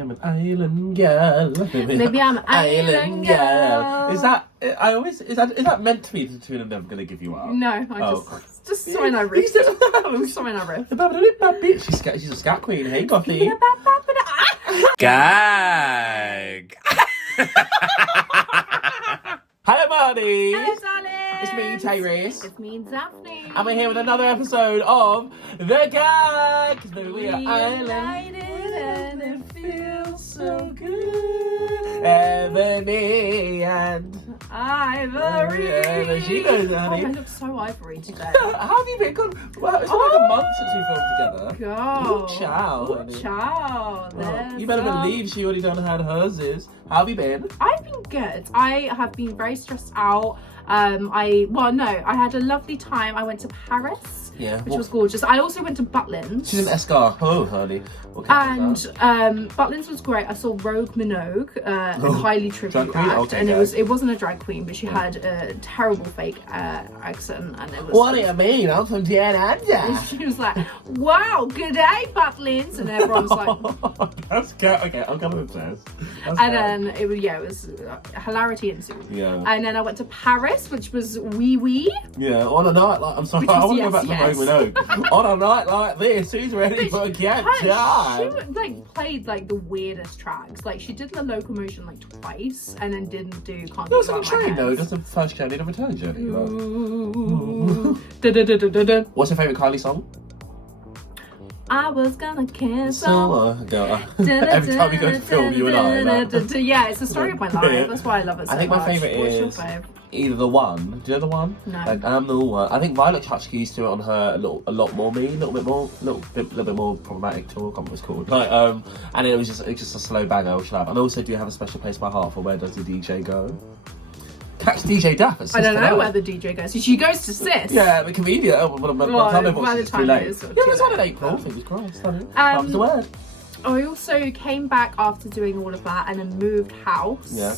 I'm an island girl. Maybe I'm an island girl. Is that meant to be the tune I'm never gonna give you up? No, just something I riffed. Something I riffed. She's a scat queen. Hey, Gothie. Gag. Hello, Marty. Hello, darling. It's me, Tayris. It's me, Daphne. And we're here with another episode of The Gag. Because baby, we are island. And it feels so good. Ebony and Ivory. Yeah, she knows, honey. I look so ivory today. How have you been? Well, it's been like a month since we filmed together. God. Ooh, ciao, honey. Ciao. Oh, you better believe she already done how hers is. How have you been? I've been good. I have been very stressed out. I had a lovely time. I went to Paris, which was gorgeous. I also went to Butlins. She's an Escar. Oh, honey. Butlins was great. I saw Rogue Minogue, highly tribute act, okay, and it wasn't a drag queen, but she had a terrible fake accent, and it was. What do you mean? I'm from Diana. She was like, "Wow, good day, Butlins," and everyone's like, "That's good." Okay, I'm kind of obsessed. Then it was hilarity ensued. Yeah. And then I went to Paris, which was wee. Yeah, on a night like I'm sorry, I want to go back to Rogue Minogue. On a night like this, who's ready for a get time? She played the weirdest tracks. She did the locomotion twice and then didn't do Can't It was on a train though, just the first journey and a return journey. What's your favourite Kylie song? I was gonna cancel. Every time we go to film, you and I. Yeah, it's the story of my life. That's why I love it so much. I think my favourite is either The One. Do you know The One? No. I'm the one. I think Violet Chachki used to do it on her a lot more me, a little bit more problematic tour. I can't remember what it's called. And it was just a slow banger, which I love. And also, do you have a special place in my heart for Where Does the DJ Go? Catch DJ Daff at 6 I don't know tonight. where the DJ goes. She goes to Sis. Yeah, the comedian. By the time it is. Yeah, there's one in April. Fingers crossed. That's the word. I also came back after doing all of that and then moved house. Yeah,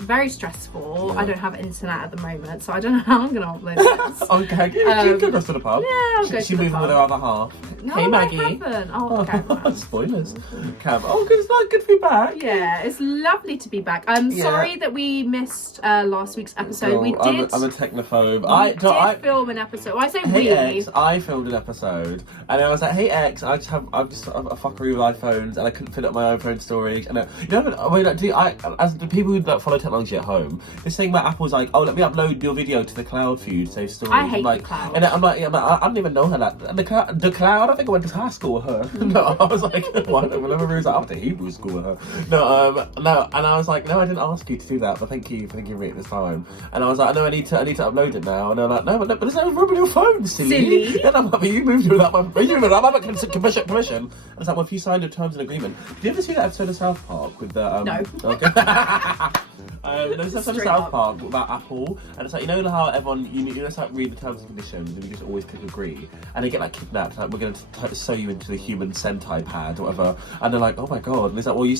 very stressful. Yeah. I don't have internet at the moment, so I don't know how I'm going to upload this. Okay, you can go to the pub. Yeah, I'll go to the She's moving pub. with her other half. No, hey, Maggie. I haven't. Oh, okay. Spoilers. Cam. Oh, good. It's not good to be back. Yeah, it's lovely to be back. I'm sorry that we missed last week's episode. Girl, we did. I'm a technophobe. I film an episode. Well, I say hey we. X, I filmed an episode, and I was like, "Hey X, I've just a fuckery with iPhones, and I couldn't fit up my iPhone storage." And as the people who follow technology at home, this thing about Apple's like, "Oh, let me upload your video to the cloud for you to save storage." I hate the cloud. And I'm like, I don't even know her that. And the cloud. I think I went to high school with her. No, I was like, well, whenever we was out to Hebrew school with her. No, and I was like, no, I didn't ask you to do that, but thank you for thinking of me at this time. And I was like, no, I need to upload it now. And they're like, no, but there's no room on your phone, silly. And I'm like, you moved it without my permission. And it's like, well, if you signed a terms and agreement. Did you ever see that episode of South Park with the No. Okay. There's this episode of South Park about Apple, and it's like, you know how everyone you just read the terms and conditions, and you just always click agree, and they get kidnapped. Like, we're going to sew you into the human Sentai pad or whatever, and they're like, oh my god. And it's like, well, you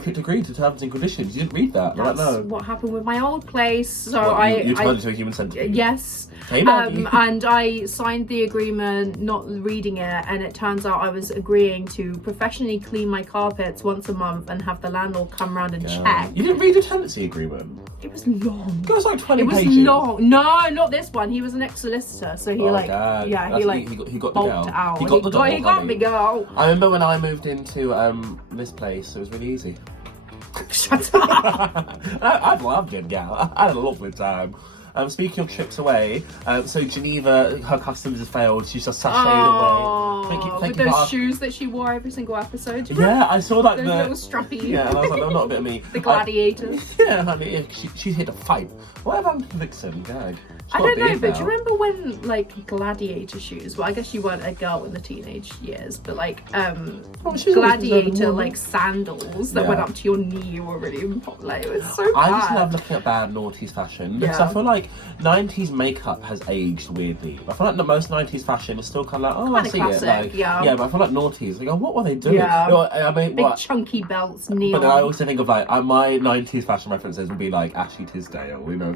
clicked agree to terms and conditions. You didn't read that. That's like, no. what happened with my old place. So you turned into a human centipede. Yes. Hey, and I signed the agreement, not reading it, and it turns out I was agreeing to professionally clean my carpets once a month and have the landlord come round and check. You didn't read the tenancy agreement? It was long. It was like 20 pages. It was long. No, not this one. He was an ex-solicitor, so he he got the girl. Out. He got me girl. I remember when I moved into this place, it was really easy. Shut up. I've loved it, gal. I had a lovely time. Speaking of trips away, so Geneva, her customs has failed. She's just sashayed away. Thank you those shoes that she wore every single episode. Yeah, I saw that. Those little strappy. Yeah, and I was like, no, not a bit of me. The gladiators. Yeah, I mean, she's here to fight. What happened to Vixen? Gag. I don't know, but do you remember when gladiator shoes? Well, I guess you weren't a girl in the teenage years, but gladiator sandals that went up to your knee were really popular. It was so bad. I just love looking at bad noughties fashion because I feel like 90s makeup has aged weirdly. I feel like most 90s fashion is still kind of like, oh, I see classic, it. But I feel like noughties, what were they doing? Yeah. You know, I mean, big chunky belts, neon. But then I also think of my 90s fashion references would be like Ashley Tisdale, you know,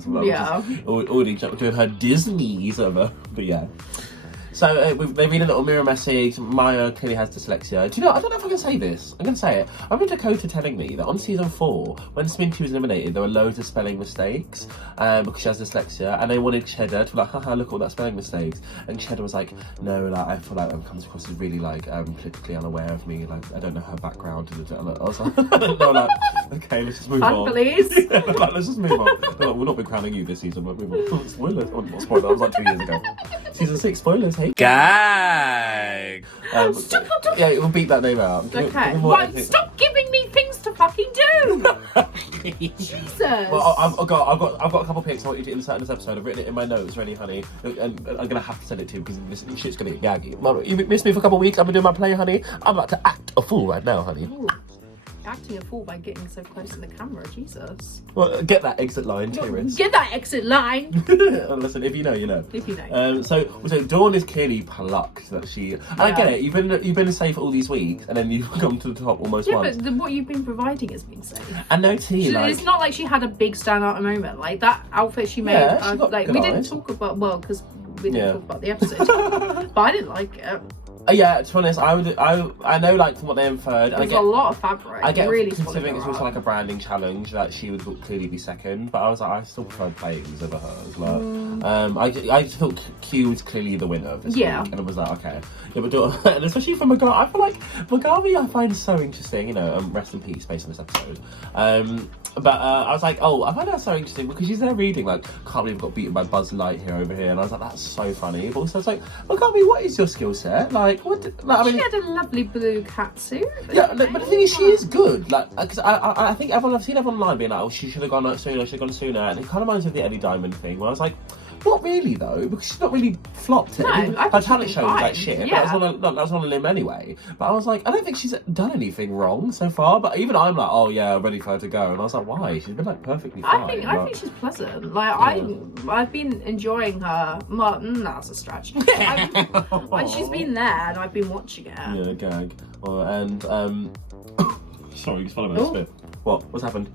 already doing her Disney's over. But yeah. So they read a little mirror message. Maya clearly has dyslexia. Do you know, I don't know if I can say this. I'm going to say it. I remember Dakota telling me that on season 4, when Sminty was eliminated, there were loads of spelling mistakes because she has dyslexia, and they wanted Cheddar to be like, haha, look at all that spelling mistakes. And Cheddar was like, no, like, I feel like comes across as really like politically unaware of me. Like, I don't know her background. And I was like, no, like, okay, let's just move on. Please. Yeah, like, let's just move on. Like, we'll not be crowning you this season, but move on. Spoilers. Oh, not spoiler. That was like 2 years ago. Season 6 spoilers. Hey, gag. Stop. Yeah, we'll beat that name out. Okay. Right, stop giving me things to fucking do. Jesus. Well, I've got a couple pics I want you to insert in this episode. I've written it in my notes, ready, honey, and I'm gonna have to send it to you because this shit's gonna get gaggy. Mama, you missed me for a couple of weeks. I've been doing my play, honey. I'm about to act a fool right now, honey. Ooh. Acting a fool by getting so close to the camera, Jesus. Well, get that exit line, Tayris. Get that exit line. Listen, if you know, you know. If you know. So Dawn is clearly plucked that she. And I get it. You've been safe all these weeks, and then you've come to the top almost once. Yeah, but what you've been providing has been safe. And no tea. It's not like she had a big standout moment. Like that outfit she made. Yeah, she got like good we didn't eyes. talk about because we didn't talk about the episode, but I didn't like it. Yeah, to be honest, I know like from what they inferred. There's a lot of fabric. I get really considering it's also like a branding challenge that she would clearly be second, but I was like, I still prefer Playings over her as well. I just thought Q was clearly the winner of this week, and I was like, okay, yeah, but and especially for Magari, I feel like Magari I find so interesting. You know, rest in peace based on this episode. But I was like, oh, I find that so interesting because she's there reading like, can't believe I got beaten by Buzz Lightyear over here, and I was like, that's so funny. But also, it's like, Magari, what is your skill set? Like, what? Like, I mean, she had a lovely blue catsuit. Yeah, but the thing is, she is good. Like, because I think I've seen everyone online being like, oh, she should have gone out sooner, and it kind of reminds me of the Ellie Diamond thing, where I was like, not really though, because she's not really flopped it. No, her talent show was like shit. Yeah. But that was on a limb anyway. But I was like, I don't think she's done anything wrong so far. But even I'm like, oh yeah, ready for her to go. And I was like, why? She's been like perfectly fine. I think she's pleasant. Like I've been enjoying her. Well, that's a stretch. When she's been there and I've been watching it. Yeah, gag. And sorry, just follow my spit. What's happened?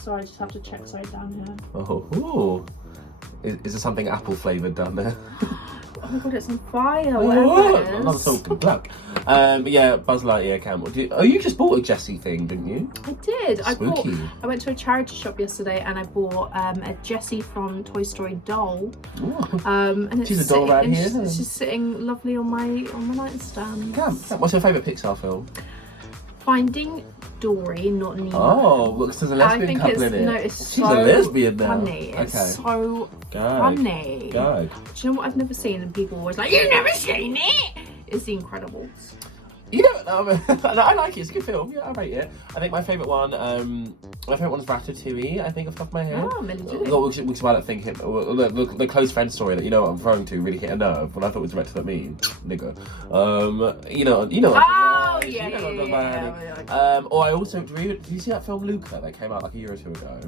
Sorry, I just have to check side down here. Oh. Is there something apple flavoured down there? Oh my god, it's on fire. Oh, another talking black. But yeah, Buzz Lightyear Campbell. You just bought a Jessie thing, didn't you? I did. Spooky. I went to a charity shop yesterday and I bought a Jessie from Toy Story doll. And she's a doll right here. It's just sitting lovely on my nightstand. Yeah. What's your favourite Pixar film? Finding Dory, not Nemo. Oh, because there's a lesbian couple in it. No, it's She's so a lesbian now. funny. It's so funny. Go. Do you know what I've never seen? And people are always like, you've never seen it? It's The Incredibles. You know, I like it. It's a good film. Yeah, I rate it. I think my favourite one is Ratatouille. I think off the top of my head. Oh, Millie which is why I don't think the close friend story that you know what I'm referring to really hit a nerve when I thought it was directed at me, nigga. You know. Oh yeah. Or I also did you see that film Luca that came out like a year or two ago?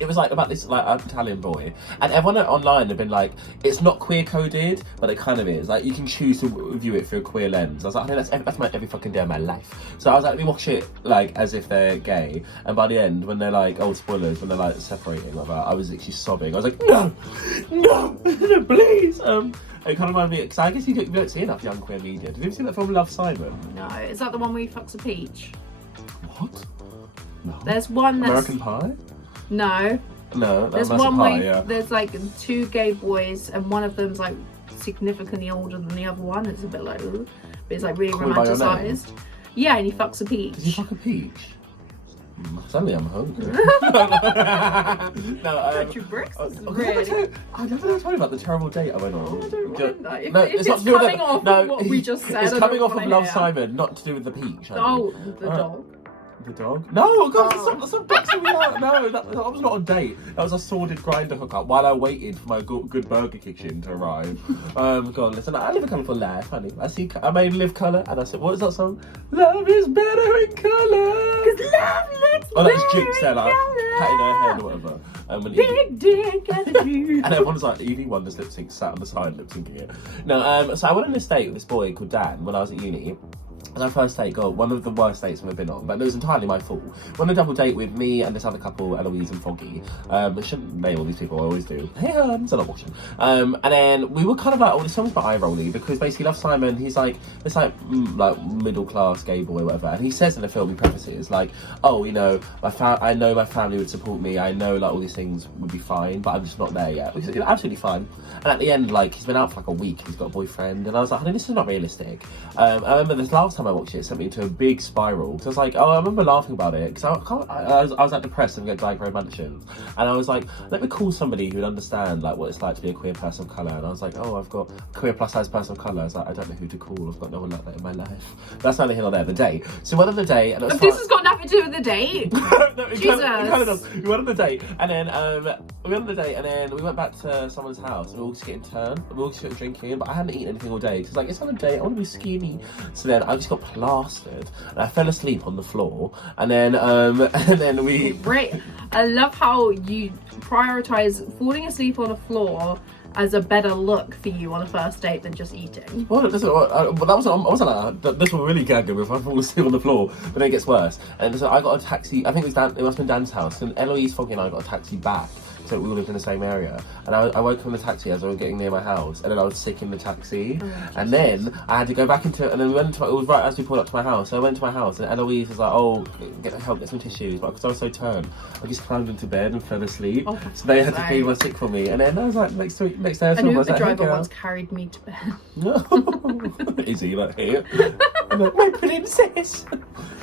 It was like about this like Italian boy, and everyone online had been like, it's not queer coded, but it kind of is. Like you can choose to view it through a quear lens. I was like, I think that's my every fucking day of my life. So I was like, let me watch it like as if they're gay, and by the end, when they're like, oh spoilers, when they're like separating like that, I was literally sobbing. I was like, no, please. It kind of reminded me because I guess you don't see enough young queer media. Did you ever see that film Love, Simon? No, is that the one where he fucks a peach? What? No. There's one that's American Pie. No, there's one where there's like 2 gay boys and one of them's like significantly older than the other one. It's a bit like, ooh, but it's like really romanticised. Yeah, and he fucks a peach. Does he fuck a peach? Suddenly I'm hungry. I never told you about the terrible date I went on. Oh, I don't mind that. If it's it's not coming off of what we just said. It's coming off of Love, Simon, not to do with the peach. Oh, the dog. The dog? No, God, stop boxing me out. No, that was not a date. That was a sordid grinder hookup while I waited for my good burger kitchen to arrive. God, listen, I live a colourful life, honey. I made Live Colour, and I said, what is that song? Love is better in colour. 'Cause love looks oh, that's Jukes there, like, patting her head or whatever. Big dick and everyone's like, Evie Wonder's lip sync sat on the side lip syncing it. No, so I went on this date with this boy called Dan when I was at uni. And our first date, God, one of the worst dates we've been on, but it was entirely my fault. We on a double date with me and this other couple, Eloise and Foggy. I shouldn't name all these people, I always do. Hey, so not watching. And then we were kind of like, oh, this song's about eye rolly, because basically Love Simon, he's like, this like middle class gay boy or whatever, and he says in the film, he prefaces, like, oh, you know, I know my family would support me, I know like all these things would be fine, but I'm just not there yet, which is absolutely fine. And at the end, like, he's been out for like a week, he's got a boyfriend, and I was like, honey, this is not realistic. I remember this last time I watched it sent me into a big spiral. So I was like, oh, I remember laughing about it because I was like depressed and got diagnosed mansions, and I was like, let me call somebody who would understand like what it's like to be a queer person of colour. And I was like, oh, I've got a queer plus size person of colour. I was like, I don't know who to call. I've got no one like that in my life. That's neither here nor there. The date. So we went on the date, and this has got nothing to do with the date. No, it Jesus. Kind of does. We went on the date, and then we went back to someone's house, and we all just getting turned. We all just getting drinking, but I hadn't eaten anything all day because like it's on a date. I want to be skinny. So then I just got plastered, and I fell asleep on the floor, and then we. Great. I love how you prioritize falling asleep on the floor as a better look for you on a first date than just eating. Well, this will really gag him if I fall asleep on the floor, but then it gets worse. And so I got a taxi. I think it must have been Dan's house, and Eloise, Foggy, and I got a taxi back. So we all lived in the same area, and I woke up in the taxi as I was getting near my house, and then I was sick in the taxi, and then I had to go back into, and then we went into, it was right as we pulled up to my house, so I went to my house, and Eloise was like, oh, get some tissues, but because I was so turned, I just climbed into bed and fell asleep, so they had to clean my sick for me, and then I was like, next day I knew was the like, driver hey, once carried me to bed. Is he like here? I'm like, my princess.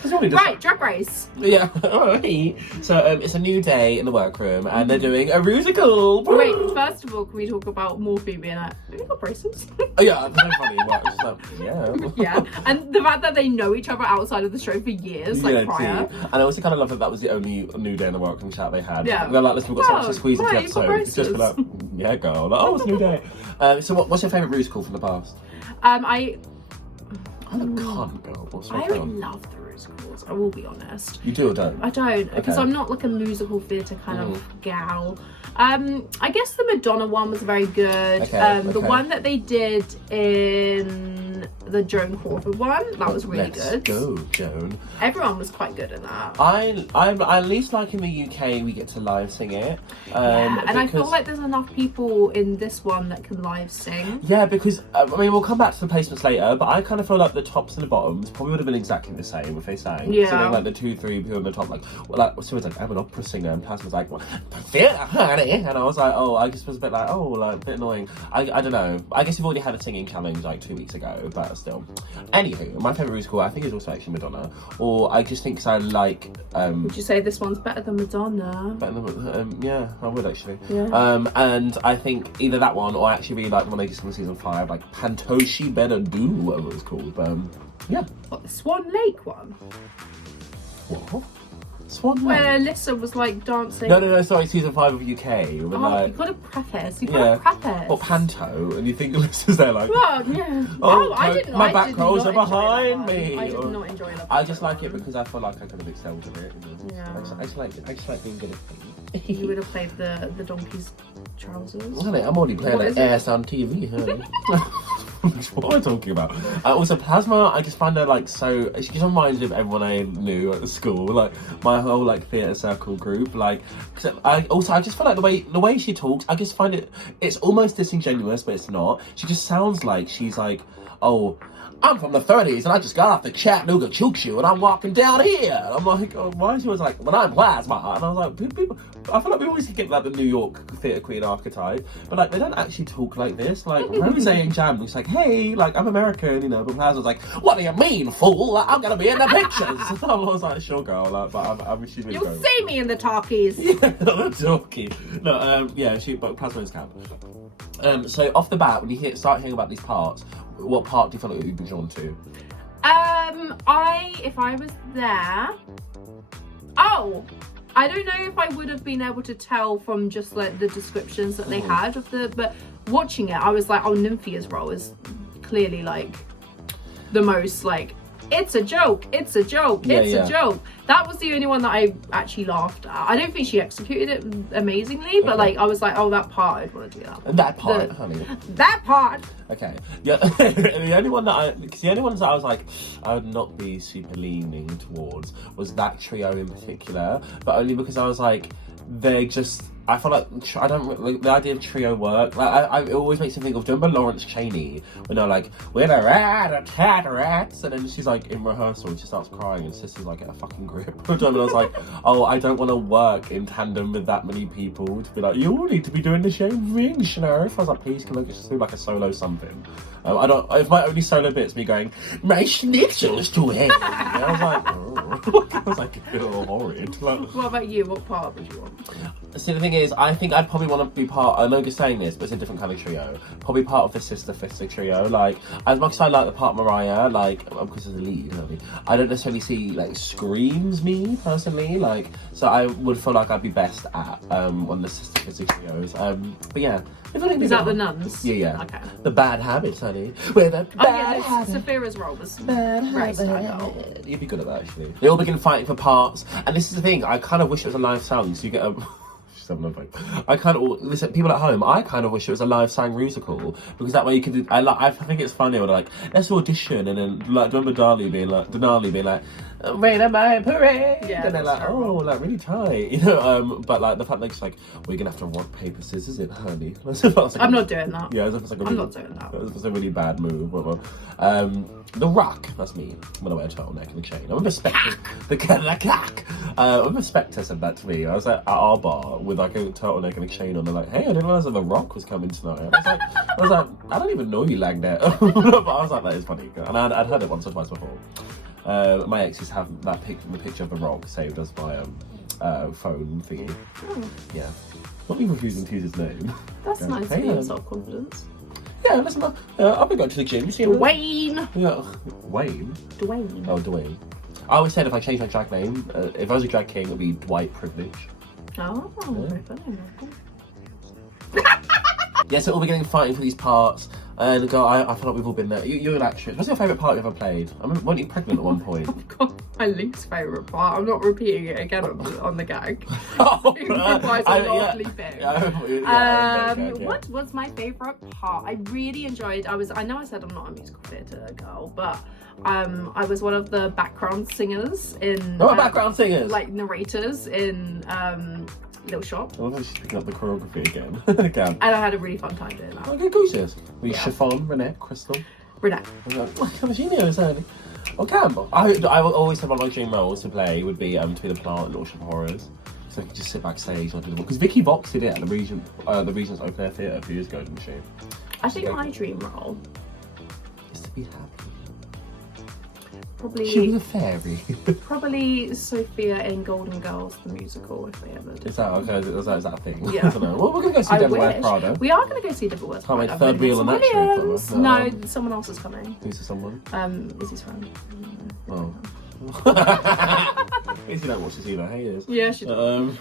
Right, Drag Race. Yeah, alright. So it's a new day in the workroom, and they're doing a musical. Wait, first of all, can we talk about Morphe being like, have you got braces? Oh yeah, that's so funny. Well, it's like, yeah. Yeah, and the fact that they know each other outside of the show for years, like prior. Too. And I also kind of love that was the only new day in the workroom chat they had. Yeah. They're like, listen, we've got so much to squeeze into the episode. It's just for like, yeah, girl. Like, oh, it's a new day. So what's your favourite musical from the past? I'm a cunt, girl. What's your I love the musicals, I will be honest. You do or don't? I don't, because I'm not like a musical theatre kind of gal. I guess the Madonna one was very good. The one that they did in the Joan Crawford one, that was really good. Let's go, Joan. Everyone was quite good in that. I at least like in the UK we get to live sing it. And I feel like there's enough people in this one that can live sing. Yeah, because I mean we'll come back to the placements later, but I kind of feel like the tops and the bottoms probably would have been exactly the same if they sang. Yeah. So then, like the 2-3 people on the top, like so it's like I'm an opera singer, and Plasma's like, well, honey, and I was like, oh, I just was a bit like, oh, like a bit annoying. I don't know. I guess you've already had a singing challenge like 2 weeks ago, but still. Anywho, my favourite musical I think is also actually Madonna, or I just think because I like. Would you say this one's better than Madonna? Better than yeah, I would actually. Yeah. And I think either that one or I actually really like the one they just in season 5, like Pantoshi Better Do, whatever it's called. Yeah. What, the Swan Lake one? What? Swan Lake? Where Alyssa was like dancing. No, sorry, season 5 of UK. You've got to preface. Or Panto, and you think Alyssa's there like. Well, yeah. I didn't. My back rolls are behind me. I did not enjoy that. I just like it because I feel like I could have excelled a bit. Yeah. I just like being good at things. You would have played the donkey's trousers. I'm already playing like ass on TV, What am I talking about? Also, Plasma, I just find her like so. She just reminds me of everyone I knew at the school, like my whole like theatre circle group. Like, cause I just feel like the way she talks, I just find it's almost disingenuous, but it's not. She just sounds like she's like, oh, I'm from the 30s and I just got off the Chattanooga Choo Choo and I'm walking down here. And I'm like, oh, why? She was like, well, I'm Plasma. And I was like, people, I feel like we always get like the New York theatre queen archetype, but like they don't actually talk like this. Like Rose and Jam, it's like, hey, like I'm American, but Plasma's like, what do you mean, fool? Like, I'm gonna be in the pictures. I was like, sure, girl, like, but I'm she's really You'll see me in the talkies. Yeah, the talkie. No, but Plasma is camp. So off the bat, when you start hearing about these parts, what part do you feel like you'd be drawn to? If I was there, I don't know if I would have been able to tell from just like the descriptions that they had of but watching it, I was like, oh, Nymphia's role is clearly like the most like it's a joke, it's a joke, it's a joke. That was the only one that I actually laughed at. I don't think she executed it amazingly, but like I was like, oh, that part, I'd want to do that. That part, honey. That part. Okay. Yeah. the only ones that I was like, I would not be super leaning towards was that trio in particular, but only because I was like, they just. I feel like I don't like the idea of trio work. Like it always makes me think of, do you remember Lawrence Chaney when they're like, we're the rats, and then she's like in rehearsal and she starts crying and Sister's like, get a fucking grip. And I was like, oh, I don't want to work in tandem with that many people to be like, you all need to be doing the same thing, Sheriff. I was like, please, can I just do like a solo something? I don't. If my only solo bit's me going, my schnitzel's too heavy. I was like, oh. I was like, a little horrid. Like, what about you? What part would you want? See, the thing is, I think I'd probably want to be part. I know you're saying this, but it's a different kind of trio. Probably part of the Sister Fister trio. Like, as much as I like the part of Mariah, like, because of the lead, I don't necessarily see like screams me personally. Like, so I would feel like I'd be best at one of the Sister Fister trios. But yeah. Is that the nuns? Yeah. Okay. The bad habits, honey. We're the bad habits. Sapphira's role was bad habits. You'd be good at that, actually. They all begin fighting for parts, and this is the thing. I kind of wish it was a live song, so you get a. I kind of listen. People at home, I kind of wish it was a live sang musical because that way you could. I think it's funny when they're like, let's audition, and then like remember Denali being like, rain on my parade, and they're like, oh, like really tight, you know. But like the fact that it's like, we're gonna have to rock paper scissors it, honey. I'm not doing that. Yeah, it's like I'm not doing that. It's a really bad move. The Rock, that's me. I'm gonna wear a turtleneck and a chain. I remember Spectre, I remember Spectre said that to me. I was at our bar with like a turtleneck and a chain on. They're like, hey, I didn't realize that The Rock was coming tonight. I was like, I don't even know you like that. But I was like, that is funny. And I'd heard it once or twice before. My ex used to have the picture of The Rock saved as my phone thingy. Oh. Yeah. Not even refusing to use his name. That's nice to be self-confidence. Yeah, listen, I've been going to the gym. You see Dwayne. Yeah. Wayne? Dwayne. Oh, Dwayne. I always said if I changed my drag name, if I was a drag king, it would be Dwight Privilege. Oh, very funny. Yeah, so we'll be getting fighting for these parts. And girl, I feel like we've all been there. You're an actress. What's your favourite part you ever played? I remember, weren't you pregnant at one point? I've got my least favourite part. I'm not repeating it again on the gag. What was my favourite part? I really enjoyed. I know I said I'm not a musical theatre girl, but I was one of the background singers in. Background singers, like narrators in Little Shop. I love how she's picking up the choreography again. And I had a really fun time doing that. Okay, gorgeous. Were you Chiffon, Renee, Crystal? Renee. What kind of genius, early? Oh, Cam. I always said my dream roles to play would be to be the plant in Little Shop Horrors. So I could just sit backstage and do them. Because Vicky Vox did it at the Regent's Open Air Theatre a few years ago, didn't she? I think my dream role is to be happy. Probably. She was a fairy. Probably Sophia in Golden Girls, the musical, if they ever did. Is that okay? Is that a thing? Yeah. I don't know. Well, we're going to go see Devil Wears Prada. We are going to go see Devil Wears Prada. Can't make third wheel on that trip. No, someone else is coming. Who's the someone? Is his friend. Oh. Izzy don't watch this either. Hey, it is. Yeah, she does.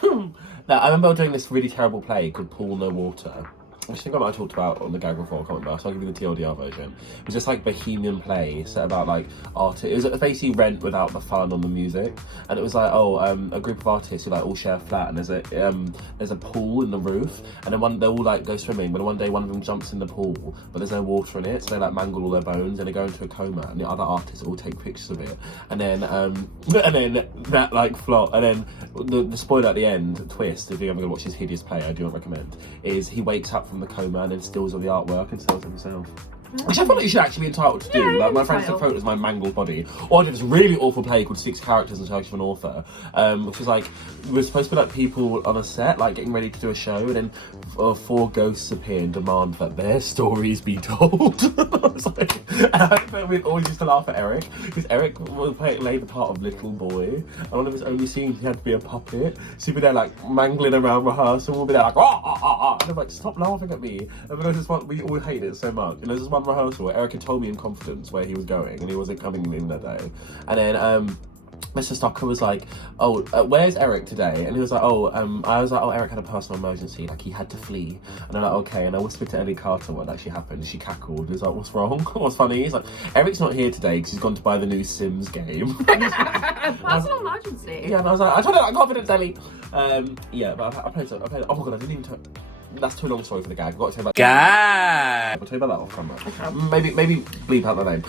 Now, I remember doing this really terrible play called Pool No Water, which I think I might have talked about on the gag before, I can't remember, so I'll give you the TLDR version. It was just like bohemian play set about like art. It was basically Rent without the fun on the music, and it was like a group of artists who like all share a flat, and there's a pool in the roof, and then they all like go swimming, but one day one of them jumps in the pool, but there's no water in it, so they like mangle all their bones and they go into a coma, and the other artists all take pictures of it, and then that like flop, and then the spoiler at the end twist, if you're ever gonna watch this hideous play, I do not recommend, is he wakes up from the coma and then steals all the artwork and sells it himself. Which I feel like you should actually be entitled to do. Yeah, like my friend took photos of my mangled body. Or I did this really awful play called 6 Characters in Search of an Author, which was like, we were supposed to be like people on a set, like getting ready to do a show, and then 4 ghosts appear and demand that their stories be told. I was like, and we always used to laugh at Eric, because Eric would play the part of little boy, and one of his only scenes he had to be a puppet, so he'd be there like mangling around rehearsal, and we'll be there like, and I'm like, stop laughing at me. And there's this one, we all hated it so much, and there's this one rehearsal where Eric had told me in confidence where he was going and he wasn't coming in that day, and then Mr. Stocker was like, oh, where's Eric today? And he was like, I was like, oh, Eric had a personal emergency, like he had to flee. And I'm like, okay. And I whispered to Ellie Carter what actually happened. She cackled. He's like, what's wrong? What's funny? He's like, Eric's not here today because he's gone to buy the new Sims game. Personal emergency. Yeah, and I was like, I told you that confidence, Ellie. Yeah, but I played. Oh my god, I didn't even. That's too long a story for the gag. I've got to tell you about gag. I'll tell you about that off camera. Okay. Maybe bleep out the name.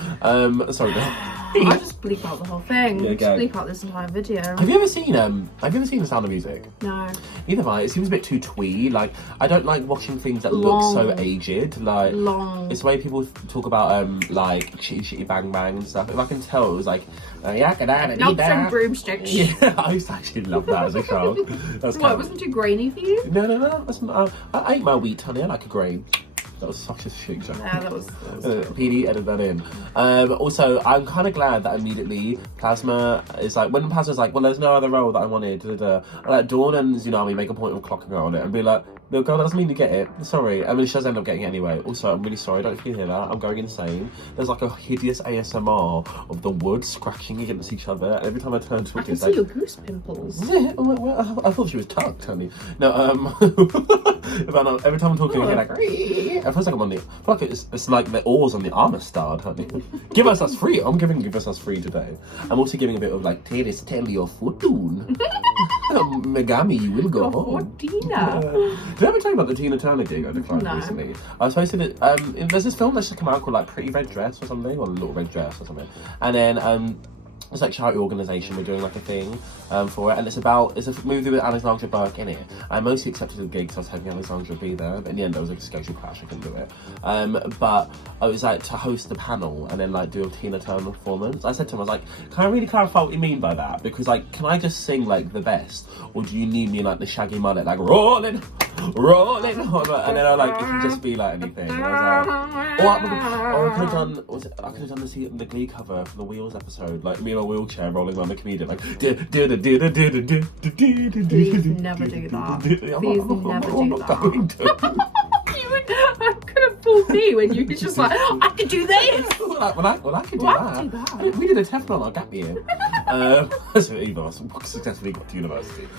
Sorry, girl. I just bleep out the whole thing. Yeah, just bleep out this entire video. Have you ever seen The Sound of Music? No. Neither have I. It seems a bit too twee. Like, I don't like watching things that look so aged. Like, it's the way people talk about like shitty bang bang and stuff. If I can tell, it was like Nuts and broomsticks. Yeah, I used to actually love that as a child. That's what? It wasn't too grainy for you? No. I ate my wheat, honey. I like a grain. That was such a shit joke. Yeah, that was PD, edit that in. Also, I'm kind of glad that immediately Plasma is like, when Plasma's like, well, there's no other role that I wanted, I like Dawn and Tsunami make a point of clocking her on it and be like, no, girl, that doesn't mean you get it. Sorry. I mean, she does end up getting it anyway. Also, I'm really sorry. I don't know if you can hear that. I'm going insane. There's like a hideous ASMR of the wood scratching against each other. And every time I turn to it, I can see your goose pimples. Yeah, I thought she was tucked, honey. No, but every time I'm talking, I get like, it feels like I'm on the. I feel like it's like the oars on the armor starred, honey. Give us free. I'm giving Give us free today. I'm also giving a bit of like, Tayris, tell your fortune. Megami, you will go home. Did I ever tell you about the Tina Turner gig I declined recently? I was supposed to. There's this film that's just come out called like Pretty Red Dress or something, or Little Red Dress or something, and then it's like charity organisation. We're doing like a thing for it, and it's a movie with Alexandra Burke in it. I mostly accepted the gig because I was hoping Alexandra would be there, but in the end, there was like a schedule clash. I couldn't do it. But I was like to host the panel and then like do a Tina Turner performance. I said to him, I was like, can I really clarify what you mean by that? Because like, can I just sing like the best, or do you need me like the shaggy mullet, like rolling? And then I like, it can just be like anything. And I was like, I could have done. I could have done the Glee cover for the Wheels episode, like me in a wheelchair rolling around the comedian, like. Please never do that. Please never do that. I could have fooled me when you were just like, I could do this. Well, I could do that. We did a Teflon our gap year. So either of us successfully got to university.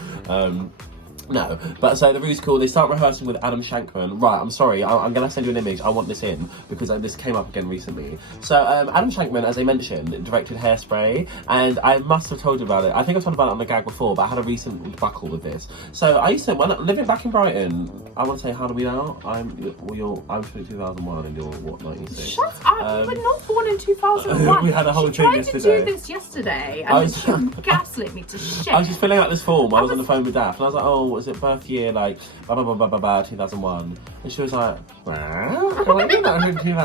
No, but so the root's cool. They start rehearsing with Adam Shankman. Right, I'm sorry, I'm going to send you an image. I want this in because this came up again recently. So Adam Shankman, as I mentioned, directed Hairspray, and I must have told you about it. I think I've told about it on the gag before, but I had a recent debacle with this. So I used to, when living back in Brighton, I want to say, how do we know? I'm 2001 and you're what, 96? Shut up, you were not born in 2001. We had a whole thing yesterday. I tried to do this yesterday and you gaslit me to shit. I was just filling out this form. I was on the phone with Daphne and I was like, oh, was it birth year, like, 2001? And she was like, I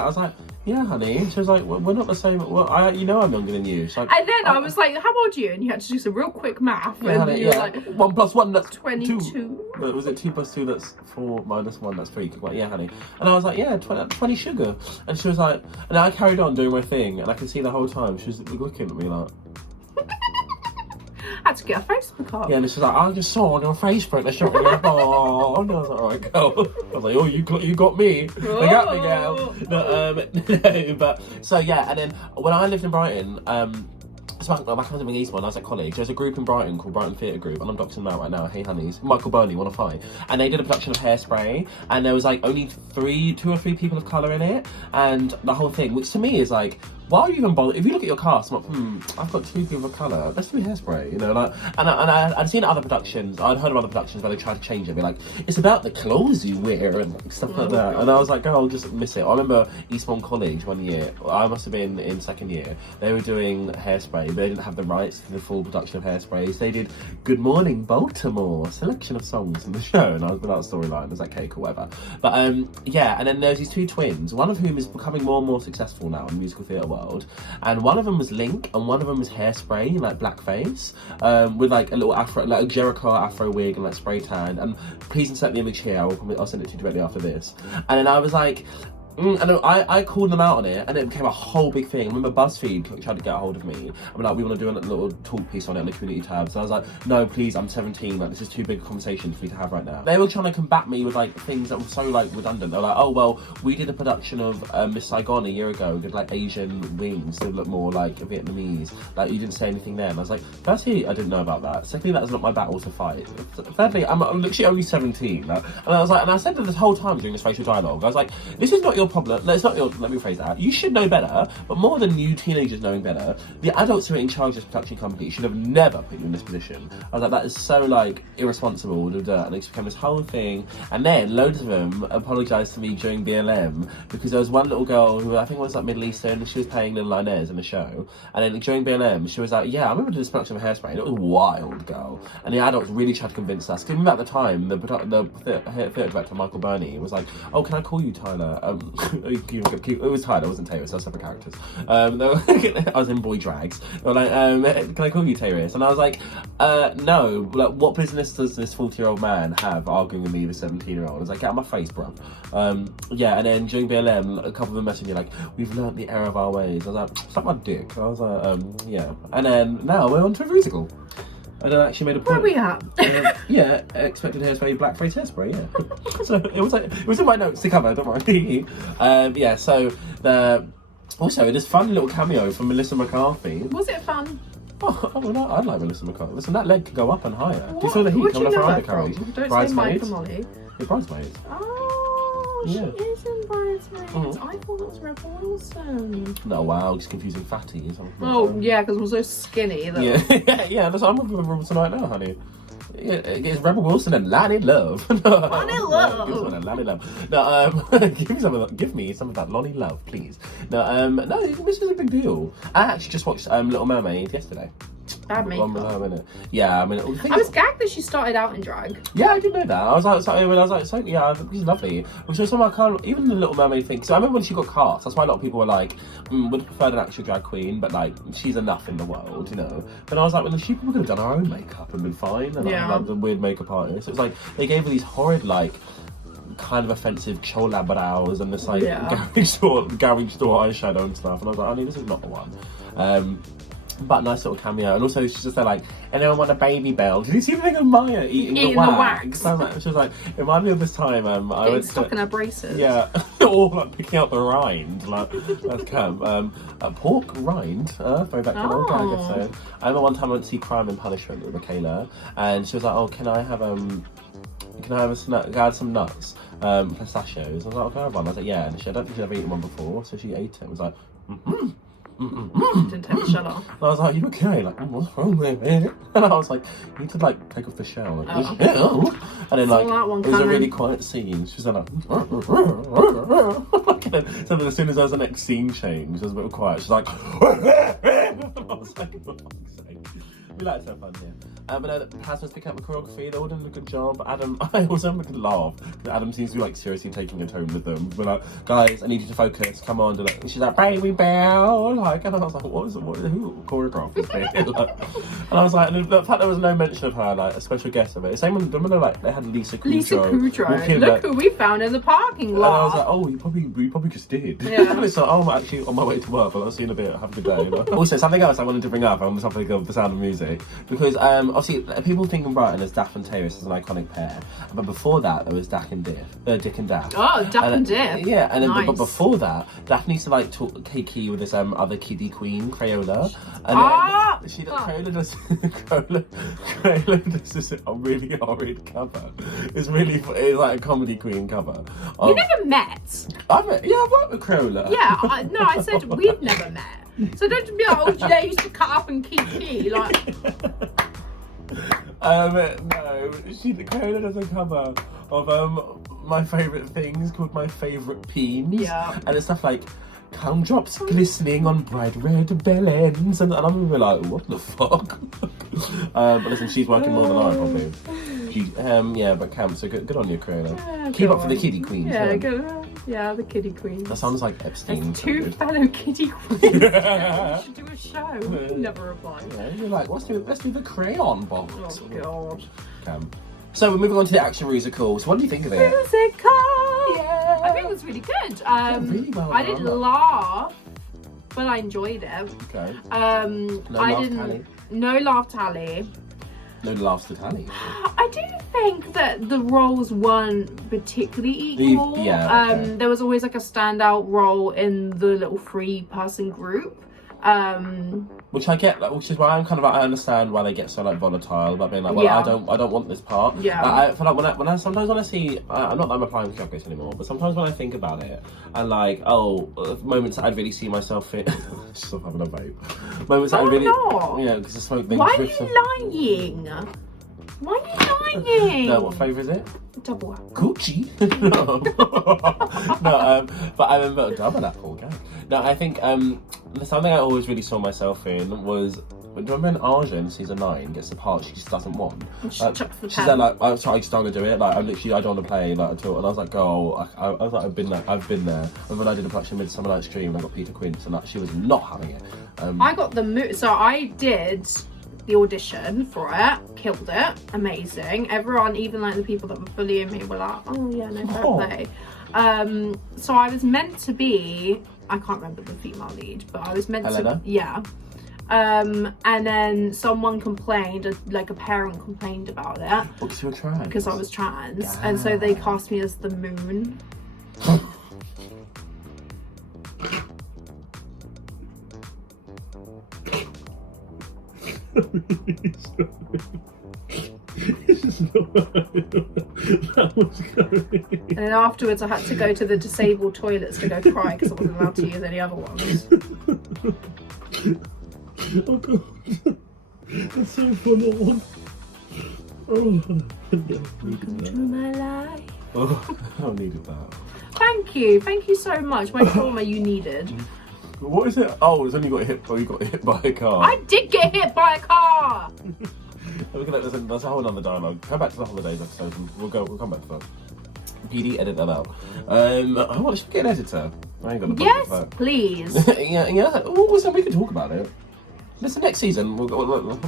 was like, yeah, honey. She was like, we're not the same. Well, you know I'm younger than you. Like, and then I was like, how old are you? And you had to do some real quick math. Yeah, and you were like, 1 + 1, that's 22. 2. Was it 2 + 2, that's 4 - 1, that's 3? Like, yeah, honey. And I was like, yeah, 20 sugar. And she was like, and I carried on doing my thing, and I could see the whole time she was looking at me like. I had to get a Facebook up. Yeah, and she's like, I just saw on your Facebook the shot of your ball. And I was like, alright, go. I was like, oh, you got me. They got me, girl. No, but so yeah, and then when I lived in Brighton, so back when I was in Eastbourne, I was at college. There's a group in Brighton called Brighton Theatre Group, and I'm doctoring them out right now. Hey, honeys, Michael Burney, one of five, and they did a production of Hairspray, and there was like only 2 or 3 people of colour in it, and the whole thing, which to me is like, why are you even bothered? If you look at your cast, I'm like, I've got 2 people of colour. Let's do Hairspray, you know. Like, and I'd seen other productions. I'd heard of other productions where they tried to change it. Be like, it's about the clothes you wear and like, stuff like that. And I was like, girl, I'll just miss it. I remember Eastbourne College one year. I must have been in 2nd year. They were doing Hairspray. They didn't have the rights for the full production of Hairspray. So they did Good Morning Baltimore, selection of songs in the show, and I was with that storyline. I was like, okay, cool, whatever. But yeah, and then there's these 2 twins. One of whom is becoming more and more successful now in the musical theatre world. And one of them was Link, and one of them was Hairspray, like blackface, with like a little afro, like a Jericho afro wig and like spray tan. And please insert the image here. I'll send it to you directly after this. And then I was like, I know, I called them out on it, and it became a whole big thing. I remember BuzzFeed tried to get a hold of me. I'm like, we want to do a little talk piece on it on the community tab. So I was like, no, please, I'm 17. Like, this is too big a conversation for me to have right now. They were trying to combat me with like things that were so like redundant. They were like, oh well, we did a production of Miss Saigon a year ago. We did like Asian wings to look more like Vietnamese. Like, you didn't say anything there. And I was like, firstly, I didn't know about that. Secondly, that is not my battle to fight. Thirdly, I'm literally only 17. Like, and I was like, and I said this whole time during this racial dialogue, I was like, this is not your problem. No, it's not your, let me rephrase that. You should know better, but more than you teenagers knowing better, the adults who are in charge of this production company should have never put you in this position. I was like, that is so like irresponsible, and it just became this whole thing. And then loads of them apologised to me during BLM because there was one little girl who I think was like Middle Eastern, and she was playing Little Inez in the show. And then during BLM, she was like, yeah, I remember doing this production of Hairspray, and it was wild, girl. And the adults really tried to convince us. Even at the time, the theatre director Michael Burney was like, oh, can I call you Tyler? It was Tyler, it wasn't Tayris, I was separate characters. I was in boy drags. They were like, can I call you Tayris? And I was like, no, like, what business does this 40-year-old man have arguing with me, the 17-year-old? I was like, get out of my face, bro. Yeah, and then during BLM, a couple of them messaged me like, we've learnt the error of our ways. I was like, suck my dick. I was like, yeah. And then now we're on to a musical. And I actually made a point. Where are we at? Yeah, expected hairspray, blackface hairspray, yeah. So it was in my notes to cover, don't worry. Yeah, so also this fun little cameo from Melissa McCarthy. Was it fun? Oh, I like Melissa McCarthy. Listen, that leg can go up and higher. Do you feel the heat coming off her undercarriage? Don't say Mike and Molly. Yeah, Bridesmaids. Oh, Yeah. she is in Bridesmaids. Mm-hmm. I thought it was Rebel Wilson. No, wow, just confusing fatty or something. Oh, yeah, because I'm so skinny. Though. Yeah, that's what I'm with Rebel Wilson right now, honey. Yeah, it's Rebel Wilson and Lani Love. Lani Love. Lani Love. No, give me some of that Lani Love, please. No, this is a big deal. I actually just watched Little Mermaid yesterday. Bad makeup. Yeah, I mean, I was gagged that she started out in drag. Yeah, I didn't know that. I was like, yeah, she's lovely. Which was something I kind of, even the Little Mermaid thing. So I remember when she got cast. That's why a lot of people were like, would have preferred an actual drag queen, but like, she's enough in the world, you know. But I was like, well, she probably could have done her own makeup and been fine. And I love the weird makeup artist. It was like they gave her these horrid like, kind of offensive chola brows and this like garage store eyeshadow and stuff. And I was like, this is not the one. But nice little cameo, and also she's just there like, anyone want a baby bell? Did you see the thing of Maya eating the wax? She was like, it reminded me of this time I went stuck in her braces. Yeah, or like picking out the rind, like that's camp. A pork rind, very back to an old gag episode. I remember one time I went to see Crime and Punishment with Michaela, and she was like, oh, can I have a snack? I had some nuts, pistachios. I was like, okay, I have one. I was like, yeah, and I don't think she'd ever eaten one before, so she ate it. I was like, Didn't take the shell off. And I was like, you okay? Like, what's wrong with it? And I was like, you need to like take off the shell. Like, and then like, it was a really quiet scene. She was like, so then as soon as there was the next scene change, it was a bit quiet. She's like, I was like, for fuck's sake. We like to have fun here. But Hasman's picking up the choreography. They're all doing a good job. Adam, I also laugh. Adam seems to be like seriously taking a tone with them. We're like, guys, I need you to focus. Come on. And she's like, baby bell. Like, and I was like, who choreographed this thing? Like, and I was like, and the fact there was no mention of her, like a special guest of it. Same when like they had Lisa Kudrow. Look who we found in the parking lot. And I was like, oh, you probably just did. Yeah. It's like, oh, I'm actually on my way to work, but I'll see you in a bit. Have a good day. You know? Also, something else I wanted to bring up on the topic of The Sound of Music, because obviously people think of Brighton as Daphne and Tayris as an iconic pair, but before that there was Dick and Daff. Oh, Dick and Diff. Yeah, and then nice. but before that, Daphne used to like talk kiki with this other kiddie queen, Crayola. And then Crayola does this really horrid cover. It's like a comedy queen cover. We never met. I've worked with Crayola. Yeah, I said we've never met. So don't be like, oh, they used to cut up and kiki like. No, Crayola does a cover of my favourite things called My Favourite Peens. Yeah. And it's stuff like gumdrops glistening on bright red bellends, and I'm gonna be like, what the fuck? But listen, she's working more than I probably. But Cam, so good on you, Crayola. Yeah, keep up for the kiddie queens. Yeah, good. Yeah, the kiddie queens. That sounds like Epstein. There's two fellow kiddie queens. We should do a show. Never reply. Yeah, you're like, let's do the crayon box. Oh god. Cam. So we're moving on to the action musical. So what do you think of it? Musical! Yeah. I think it was really good. Really well I didn't laugh, but I enjoyed it. Okay. No laugh tally. No laughs to tally. I do think that the roles weren't particularly equal. There was always like a standout role in the little 3-person group. Which I get, which is why I'm kind of like, I understand why they get so like volatile about being like, well, I don't want this part. Yeah. I feel like when I sometimes when I see, not that I'm applying for Cupcakes anymore, but sometimes when I think about it, and like, moments that I'd really see myself in, stop having a vape. Moments that I really, because the smoke thing. Why are you lying? Why are you lying? No, what flavour is it? Double apple. Coochie. But I remember double apple. Okay. No, I think something I always really saw myself in was, do you remember in Arja in season 9 gets the part she just doesn't want? She's there like, I'm sorry, I just don't want to do it. Like, I don't want to play like at all. And I was like, girl, I was like, I've been there. And when I did a production Midsummer Night's Dream, I got Peter Quince, and like, she was not having it. I got the so I did the audition for it, killed it, amazing. Everyone, even like the people that were bullying me, were like, oh yeah, no, fair play. So I was meant to be, I can't remember the female lead, but I was meant to, and then someone complained, like a parent complained about it. Because you were trans? Because I was trans, and so they cast me as the moon. And then afterwards I had to go to the disabled toilets to go cry because I wasn't allowed to use any other ones. Oh god, that's so funny. Oh, welcome to my life. Oh, I needed that. Thank you so much. My trauma you needed. What is it? Oh, it's only got hit. Oh, you got hit by a car. I did get hit by a car. There's a whole other dialogue. Come back to the holidays episode, and we'll come back to that. PD, edit that out. Should we get an editor? I ain't got a budget yes, for that. please. yeah. Listen, we can talk about it. Listen, next season we'll go.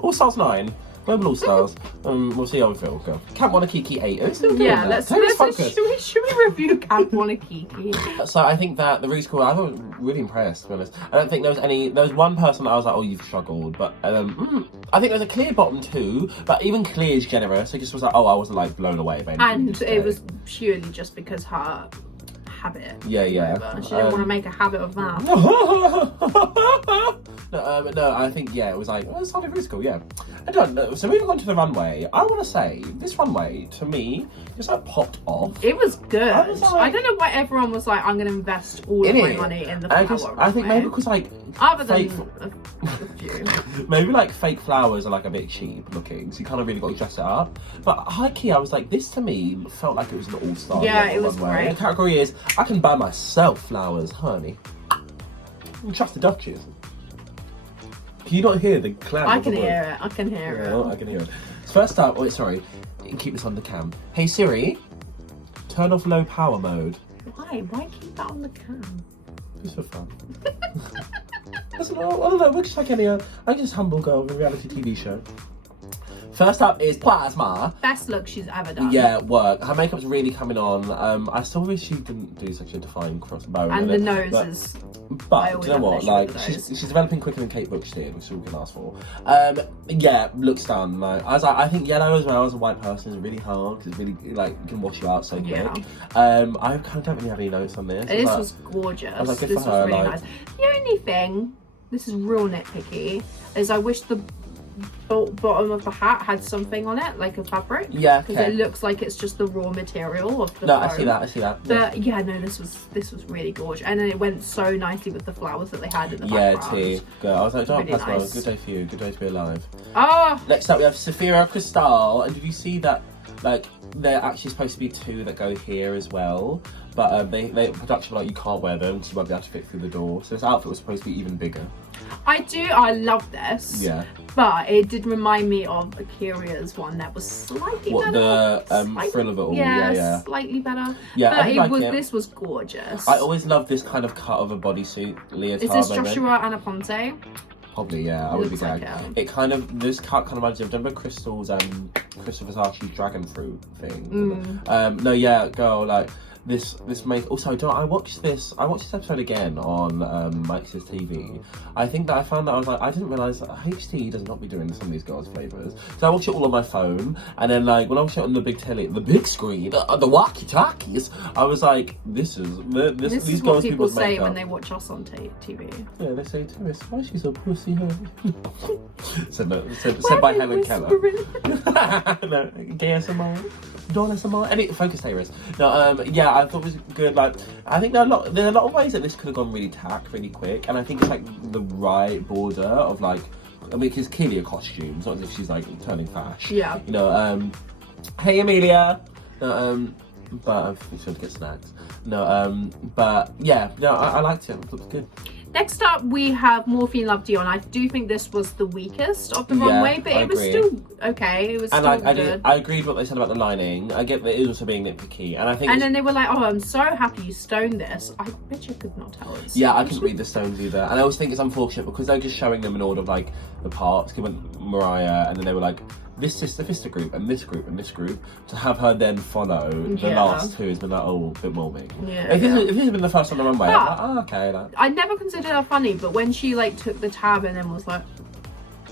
All Stars 9. Global All Stars. We'll see how we feel. Go. Camp Wanakiki 8. Are they still doing that? Should we review Camp Wanakiki? So I think that the really cool. I was really impressed, to be honest. I don't think there was one person that I was like, oh, you've struggled, but I think there was a clear bottom 2, but even clear is generous. It just was like, oh, I wasn't like blown away by anything. And it was purely just because her habit. Yeah. She didn't want to make a habit of that. No, I think it was like it sounded really cool. Yeah, I don't know. So moving on to the runway, I want to say this runway to me just like popped off. It was good. I don't know why everyone was like, I'm going to invest all of my money in the flower runway. I think maybe because like other than a few. Maybe like fake flowers are like a bit cheap looking, so you kind of really got to dress it up. But high key, I was like, this to me felt like it was an all-star. Yeah, it was runway. great. The category is I can buy myself flowers, honey. You trust the Duchess. Can you not hear the cloud? I can hear it. I can hear it. I can hear it. First up, keep this on the cam. Hey Siri, turn off low power mode. Why? Why keep that on the cam? Just for fun. I don't know. We're just like I just humble girl of a reality TV show. First up is Plasma. Best look she's ever done. Yeah, work. Her makeup's really coming on. I still wish she didn't do such a defying crossbow. And the nose is. But do you know what? Like she's developing quicker than Kate Bush did, which is all we can ask for. Looks done. Like I think yellow as well as a white person is really hard because it's really like can wash you out so quick. Yeah. I kind of don't really have any notes on this. This was gorgeous. I was like, good this for her, was really nice. The only thing, this is real nitpicky, is I wish the bottom of the hat had something on it, like a fabric. Yeah, because it looks like it's just the raw material of the. No, foam. I see that. But this was really gorgeous, and then it went so nicely with the flowers that they had in the background. Yeah, girl. I was like, really nice. Good day for you. Good day to be alive. Ah. Next up, we have Safira Cristal, and did you see that? Like, they're actually supposed to be 2 that go here as well, but they production were like, you can't wear them, so you won't be able to fit through the door. So this outfit was supposed to be even bigger. I love this. Yeah. But it did remind me of Akira's one that was slightly better. The thrill of it all. Yeah. Slightly better. Yeah, but this was gorgeous. I always love this kind of cut of a bodysuit leotard. Is this Joshua Anaponte? Probably, yeah. I would be gagged. It kind of, this kind of reminds me of, remember Crystal Versace's dragon fruit thing? No, yeah, girl, like, this make also I watched this episode again on Mike's TV. I think that I found that I was like, I didn't realise that HT does not be doing some of these girls' flavours. So I watched it all on my phone, and then like when I watched it on the big telly, the big screen, the walkie-talkies, I was like, this is these what girls people say when they watch us on TV. Yeah, they say, Tayris, why is she so pussy? said by Helen Keller. No, gay ASMR. Dawn ASMR. Any focus Tayris. No, yeah, I thought it was good. Like, I think there are a lot of ways that this could have gone really really quick, and I think it's like the right border of like, I mean, it's clearly a costume. It's not as if she's like turning fash. Yeah. You know, hey Amelia. No, but I think she'll get snacks. No, but yeah, no, I liked it. It was good. Next up, we have Morphine Love Dion. I do think this was the weakest of the runway, but it was still okay. It was still good. I agreed with what they said about the lining. I get that it is also being nitpicky, and I think. And then they were like, "Oh, I'm so happy you stoned this." I bet you could not tell it. Yeah, I couldn't read the stones either, and I always think it's unfortunate because they're just showing them in order of like the parts. Given Mariah, and then they were like, this sister group and this group and this group, to have her then follow the last two has been like, oh, a bit warming. Yeah. If this had been the first on the runway, I'm like, oh, okay. Like, I never considered her funny, but when she like took the tab and then was like,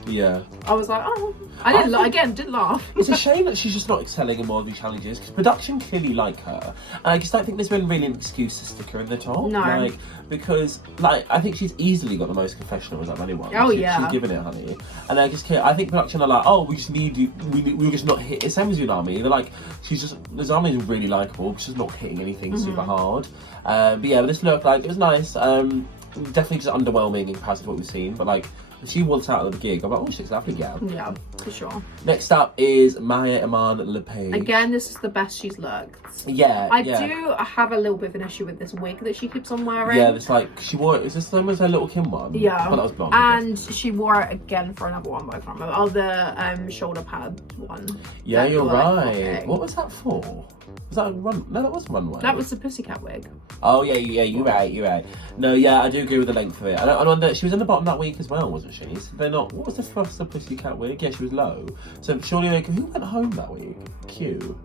yeah, I was like, oh, I didn't laugh. It's a shame that she's just not excelling in more of these challenges because production clearly like her, and I just don't think there's been really an excuse to stick her in the top. No, like, because like I think she's easily got the most confessionals of anyone. Oh she's given it, honey, and I think production are like, oh, we just need you. We're just not hit. It's same as Unami. They're like, Unami is really likable, but she's not hitting anything super hard. But yeah, but this looked like it was nice. Definitely just underwhelming in comparison to what we've seen, but like. She walks out of the gig. I'm like, oh, she's lovely, yeah. Yeah, for sure. Next up is Maya Iman Lepage. Again, this is the best she's looked. Yeah, I do have a little bit of an issue with this wig that she keeps on wearing. Yeah, it's like she wore it. Is this the same as her Little Kim one? Yeah. I thought that was blonde. And she wore it again for another one, but I can't remember. Oh, the shoulder pad one. Yeah, you're right. What was that for? Was that a run? No, that was runway. That was the Pussycat wig. Oh yeah, you're right. No, yeah, I do agree with the length of it. I wonder, she was in the bottom that week as well, wasn't she? So they're not. What was the first the Pussycat wig? Yeah, she was low. So surely, like, who went home that week? Q.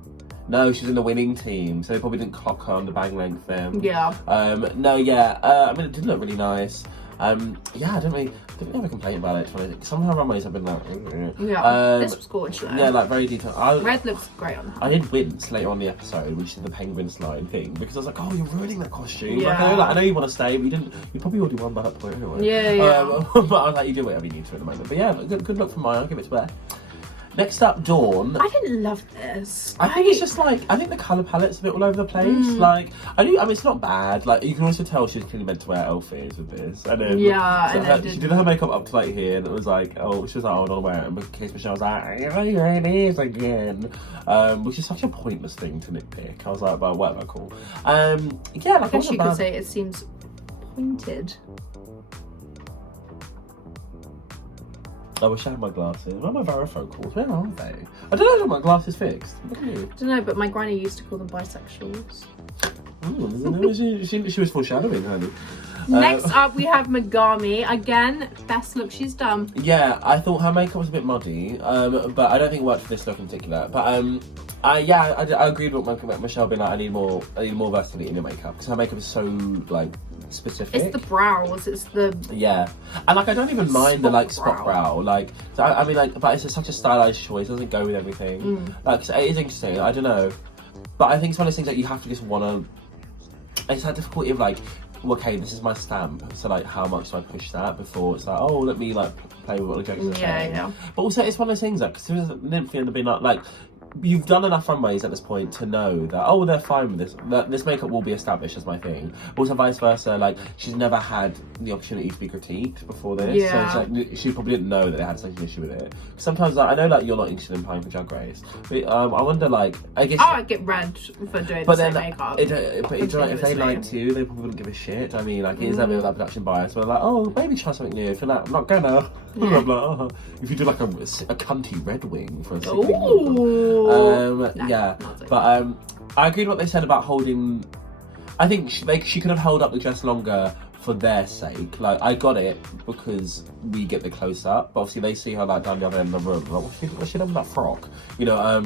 No, she was in the winning team, so they probably didn't clock her on the bang length then. Yeah. No, yeah. I mean, it did look really nice. Yeah, I didn't have a complaint about it. Some of her runways have been like, yeah, this was gorgeous though. Yeah, like very detailed. Red looks great on her. I did wince later on the episode, which is the penguin slide thing, because I was like, oh, you're ruining that costume. Yeah. Like, I know you want to stay, but you probably already won by that point anyway. Yeah. But I was like, you do whatever you need to at the moment. But yeah, good luck for Maya. I'll give it to her. Next up, Dawn. I didn't love this. I think it's just like, I think the colour palette's a bit all over the place. Like, I mean, it's not bad. Like, you can also tell she was clearly meant to wear outfits with this. And then, she did her makeup up to like here, and it was like, oh, she was like, oh, I don't wear it. And in case Michelle was like, here it is again. Which is such a pointless thing to nitpick. I was like, well, whatever, cool. Yeah, like, I guess you could say it seems pointed. I wish I had my glasses. Where are my varifocals? Where are they? I don't know if my glasses fixed. Look at you. I don't know, but my granny used to call them bisexuals. She was foreshadowing, honey. Next up, we have Megami. Again, best look she's done. Yeah, I thought her makeup was a bit muddy, but I don't think it worked for this look in particular. But I agreed with Michelle being like, I need more versatility in your makeup because her makeup is so like specific. It's the brows. It's the and like I don't even mind the like spot brow. Like so I mean like, but it's just such a stylized choice. It doesn't go with everything. Like so it is interesting. I don't know, but I think it's one of those things that you have to just want to. It's that difficulty of like, okay, this is my stamp, so like how much do I push that before it's like, oh, let me like play with what the jokes are saying. Yeah. But also it's one of those things that, because there's an nymph end up being like you've done enough runways at this point to know that, oh, they're fine with this, that this makeup will be established as my thing. Also vice versa, like she's never had the opportunity to be critiqued before this, so it's like she probably didn't know that they had such an issue with it. Sometimes like, I know like you're not interested in applying for Drag Race, but I wonder like, I guess I get red for doing the same makeup. But if they liked you, they probably wouldn't give a shit. I mean, like, is that a bit of that production bias where like, oh, maybe try something new. If you're like, I'm not gonna. Blah, blah, blah. If you do like a cunty red wing for a I agreed with what they said about holding. I think she could have held up the dress longer for their sake. Like, I got it because we get the close up, but obviously they see her like down the other end of the room. Like, what's she done with that frock? You know,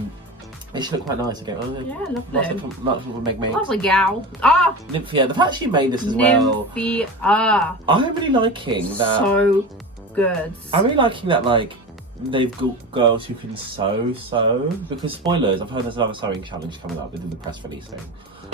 they should look quite nice again. Yeah, lovely. Lots of Meg makes. Lovely gal. Ah! Nymphia. The fact she made this as well. Nymphia. I'm really liking that. So good. I'm really liking that, like, they've got girls who can sew, because spoilers, I've heard there's another sewing challenge coming up. They did the press release thing.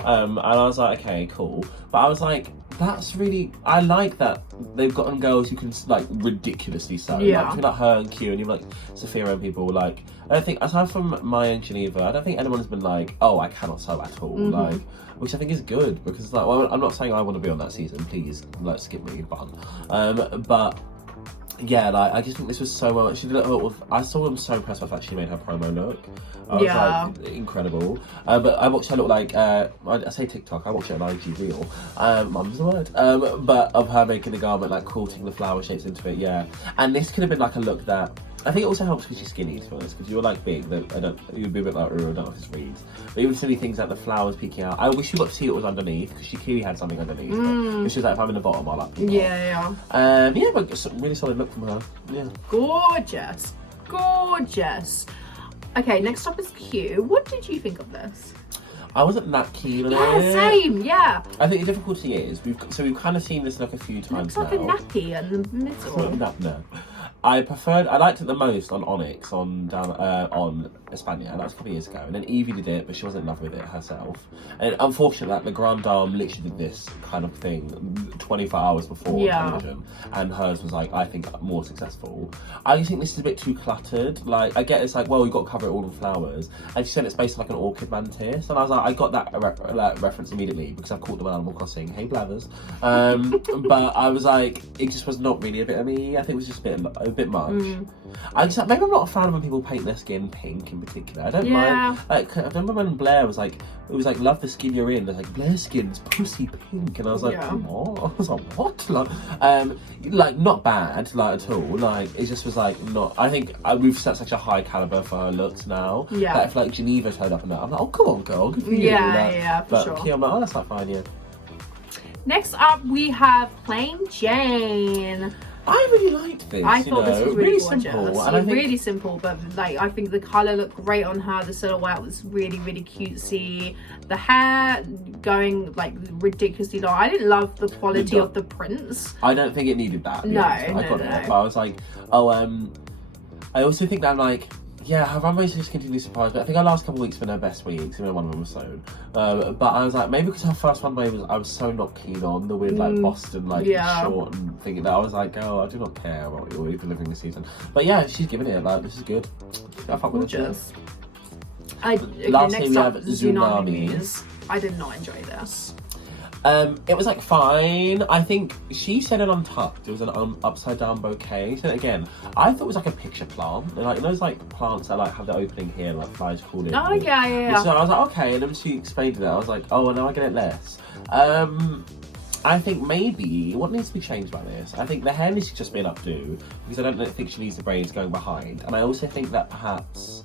And I was like, okay, cool. But I was like, that's really, I like that they've gotten girls who can, like, ridiculously sew. Yeah. Like, like her and Q, and you've like Sophia and people, like, I don't think, aside from Maya and Geneva, I don't think anyone's been like, oh, I cannot sew at all. Like, which I think is good, because, like, well, I'm not saying I want to be on that season, please, like, skip me, bun. But yeah, like, I just think this was so well. She did a lot of, I saw them so impressed with how she made her promo look. I was like, incredible. But I watched her look like, I say TikTok, I watched it on IG Reel. Mum's the word. But of her making the garment, like, quilting the flower shapes into it, yeah. And this could have been like a look that, I think it also helps because she's skinny, to be honest, because you're like big, you'd be a bit like, I don't know if this reads. But even silly things like the flowers peeking out, I wish you got to see what was underneath, because she clearly had something underneath. But she was like, if I'm in the bottom, I'll like peek yeah. Yeah, but it's a really solid look from her. Yeah. Gorgeous. Gorgeous. Okay, next up is Q. What did you think of this? I wasn't that keen on it. Yeah, same, yeah. I think the difficulty is, we've kind of seen this look a few times now. Looks like a nappy in the middle. No. I liked it the most on Onyx on España. That was a couple of years ago. And then Evie did it, but she wasn't in love with it herself. And unfortunately, like, the Grand Dame literally did this kind of thing 24 hours before television. And hers was, like, I think, more successful. I just think this is a bit too cluttered. Like, I get it's like, well, you've got to cover it all in flowers. And she said it's based on, like, an orchid mantis. And I was like, I got that reference immediately because I've caught them on Animal Crossing. Hey, blathers. But I was like, it just was not really a bit of me. I think it was just a bit much. Maybe I'm not a fan of when people paint their skin pink in particular. I don't mind. Like, I remember when Blair was like, it was like, love the skin you're in. It was like, Blair's skin's pussy pink, and I was like, what? I was like, what? Like not bad, like at all. Like, it just was like not. I think we've set such a high caliber for her looks now. Yeah. That if like Geneva showed up in that, I'm like, oh come on, girl, good for you. Yeah, for but sure. But I'm like, oh, that's not fine, yeah. Next up, we have Plain Jane. I really liked this. I thought this was really gorgeous. Simple. And I think really simple, but like I think the colour looked great on her. The silhouette was really, really cutesy. The hair going like ridiculously long. I didn't love the quality of the prints. I don't think it needed that. No. I got it, but I was like, oh, I also think that like, yeah, her runways just continually surprised me. I think our last couple of weeks have been her best weeks, even one of them was sewn. But I was like, maybe because her first runway I was so not keen on the weird like Boston short and thinking that I was like, oh, I do not care about what you're delivering this season. But yeah, she's giving it. Like, this is good. I fuck with it. Next up, Tsunamis. I did not enjoy this. It was like fine. I think she said it untucked. It was an upside down bouquet. So again, I thought it was like a picture plant. Like those like plants that like have the opening here, like flies call it. Oh yeah. So I was like, okay, and then she explained it. I was like, oh, now I get it less. I think maybe what needs to be changed about this. I think the hair needs to just be an updo because I don't think she needs the braids going behind, and I also think that perhaps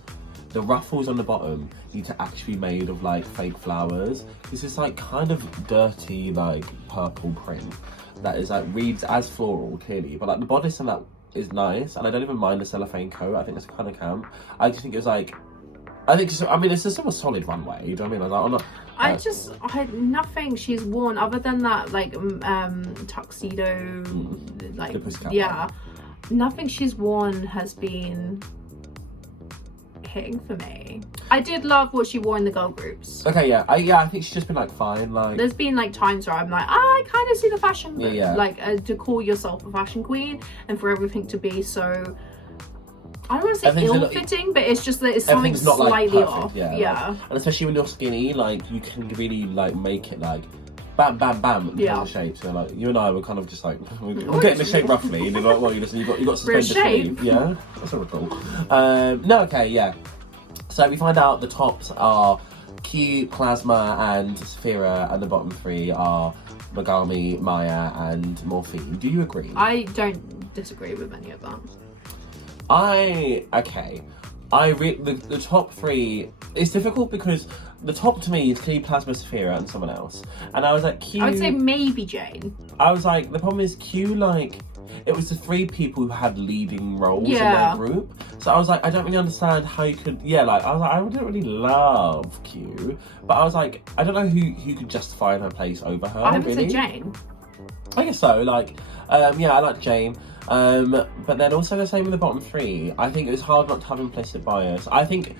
the ruffles on the bottom need to actually be made of like fake flowers. This is like kind of dirty like purple print that is like reads as floral clearly, but like the bodice and that is nice, and I don't even mind the cellophane coat. I think it's kind of camp. I just think it was like, it's just a solid runway. You know what I mean? I was like, I'm not. I had nothing she's worn other than that like tuxedo, like nothing she's worn has been hitting for me. I did love what she wore in the girl groups. Okay, yeah, I think she's just been like fine. Like, there's been like times where I'm like, I kind of see the fashion, like to call yourself a fashion queen and for everything to be so. I don't want to say ill-fitting, but it's just that it's something slightly off. Yeah. Like, and especially when you're skinny, like you can really like make it like bam, bam, bam, and the shape. So like you and I were kind of just like we're getting the shape roughly. And you're like, well, you got suspended shape. Yeah, that's sort of cool. No, okay, yeah. So we find out the tops are Q, Plasma, and Saphira, and the bottom three are Megami, Maya, and Morphine. Do you agree? I don't disagree with any of that. The top three, it's difficult because the top to me is clearly Plasma Sophia and someone else. And I was like, Q... I would say maybe Jane. I was like, the problem is Q, like... It was the 3 people who had leading roles in their group. So I was like, I don't really understand how you could... Yeah, like, I was like, I didn't really love Q. But I was like, I don't know who could justify her place over her, I would say Jane. I guess so, like... yeah, I like Jane. But then also the same with the bottom 3. I think it was hard not to have implicit bias. I think,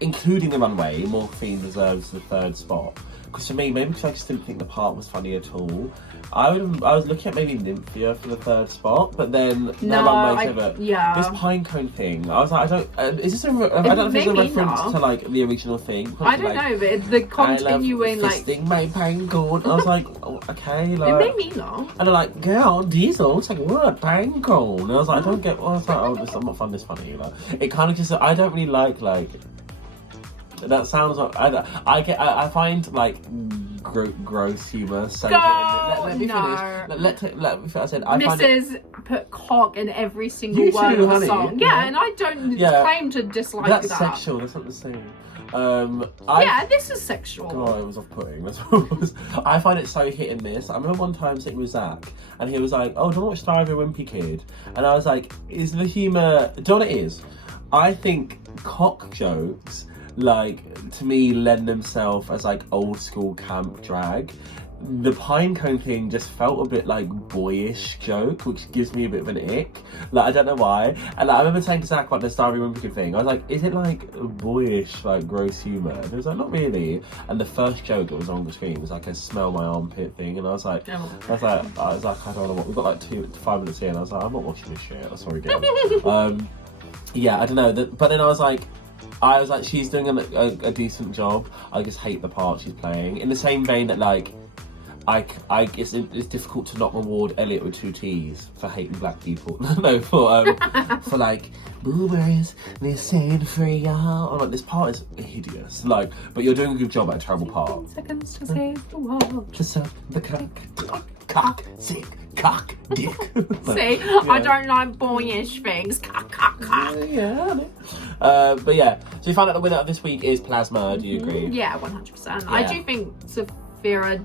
including the runway, Morphine deserves the 3rd spot. Because for me, maybe because I just didn't think the part was funny at all. I was looking at maybe Nymphia for the 3rd spot, but then this pinecone thing. I was like, I don't. Is this a? I don't know if it's a reference to like the original thing. I don't know, but it's the continuing like fisting my pinecone. I was like, oh, okay, like it made me laugh. And they're like, girl, Diesel. It's like what pinecone. And I was like, I don't get. Well, I was like, oh, this, I'm not finding this funny. Like, it kind of just. I don't really like. That sounds like I find like gross humour so good. Let me finish. Let me finish. I said I find put cock in every single word of the song. Yeah, and I don't claim to dislike that. That's sexual. That's not the same. This is sexual. God, it was off-putting. That's what it was. I find it so hit and miss. I remember one time sitting with Zach, and he was like, "Oh, don't watch Diary of a Wimpy Kid," and I was like, "Is the humour?" Do you know what it is? I think cock jokes, like, to me, lend themselves as like old school camp drag. The pinecone thing just felt a bit like boyish joke, which gives me a bit of an ick. Like, I don't know why. And like, I remember saying to Zach about the Diary of a Wimpy Kid thing. I was like, is it like boyish, like gross humour? And he was like, not really. And the first joke that was on the screen was like a smell my armpit thing. And I was like, I don't know what. We've got like 5 minutes in. I was like, I'm not watching this shit. I'm sorry, girl. Yeah, I don't know. But then I was like, she's doing a decent job. I just hate the part she's playing. In the same vein that like, it's difficult to not reward Elliot with 2 T's for hating black people. No, for like boomers, they're saying free y'all. I'm like, this part is hideous. Like, but you're doing a good job at a terrible part. Seconds to save the world. To suck the cock, sick. Cock, dick. See, yeah. I don't like boyish things. Cock. Yeah. But yeah, so we found out the winner of this week is Plasma. Do you agree? Yeah, 100%. Yeah. I do think Sophia's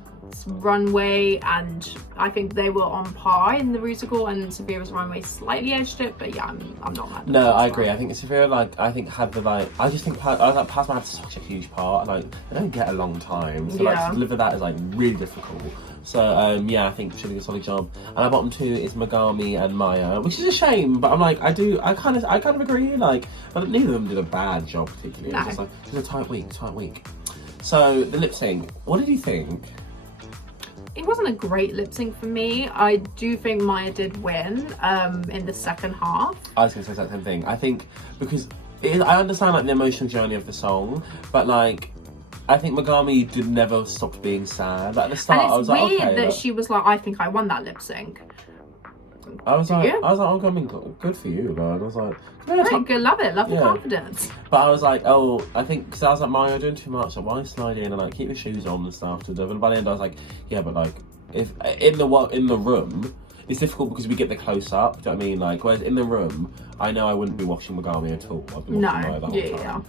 runway, and I think they were on par in the Rusical, and Sophia's runway slightly edged it. But yeah, I'm not mad. No, I agree. I think Sophia had the I just think Plasma had such a huge part. Like, they don't get a long time, so like to deliver that is like really difficult. So yeah, I think she did a solid job. And our bottom 2 is Megami and Maya, which is a shame. But I'm like, I kind of agree. Like, but neither of them did a bad job particularly. No. It was just like, it was a tight week. So the lip sync, what did you think? It wasn't a great lip sync for me. I do think Maya did win in the second half. I was going to say that same thing. I think because I understand like the emotional journey of the song, but like, I think Megami never stopped being sad. At the start, I was like, okay. It's weird that she was like, I think I won that lip sync. I was like, oh, I mean, good for you, man. I was like, good, love it, love the confidence. But I was like, oh, I think, because I was like, Mario, doing too much. Like, why slide in and like keep your shoes on and stuff? And by the end, I was like, yeah, but like, if in the room, it's difficult because we get the close up. Do you know what I mean? Like, whereas in the room, I know I wouldn't be watching Megami at all. I'd be watching Maya the whole time.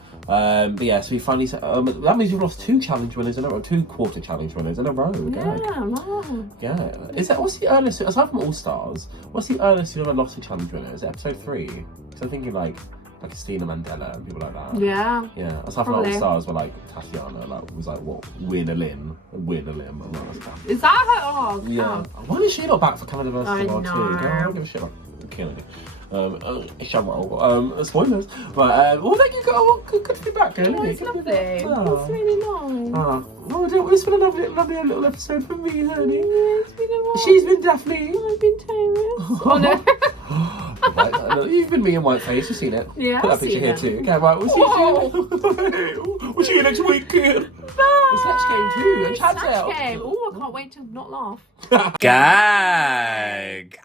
But yeah, so we finally said, that means you've lost 2 challenge winners in a row, 2 quarter challenge winners in a row. Yeah. What's the earliest, aside from All Stars, what's the earliest you've ever lost a challenge winner? Is it episode 3? Because I'm thinking like Christina Mandela and people like that. Yeah. Aside from All Stars, were like Tatiana, was like what? Winner Lynn. And all that stuff. Is that her? Oh, yeah. Why is she not back for Canada vs. I World 2? I don't give a shit about Canada. Spoilers. But well, thank you. Good to be back. It's lovely. It's really nice. It's been a lovely little episode for me, honey. Yeah, it's been a while. She's been Daphne. I've been Tayris. Oh no. You've been me in Whiteface. You've seen it. Yeah, put that picture here too. Okay, right. We'll see you next week, kid. Bye. The Snatch Game too. And Chad's out. Oh, I can't wait to not laugh. Gag.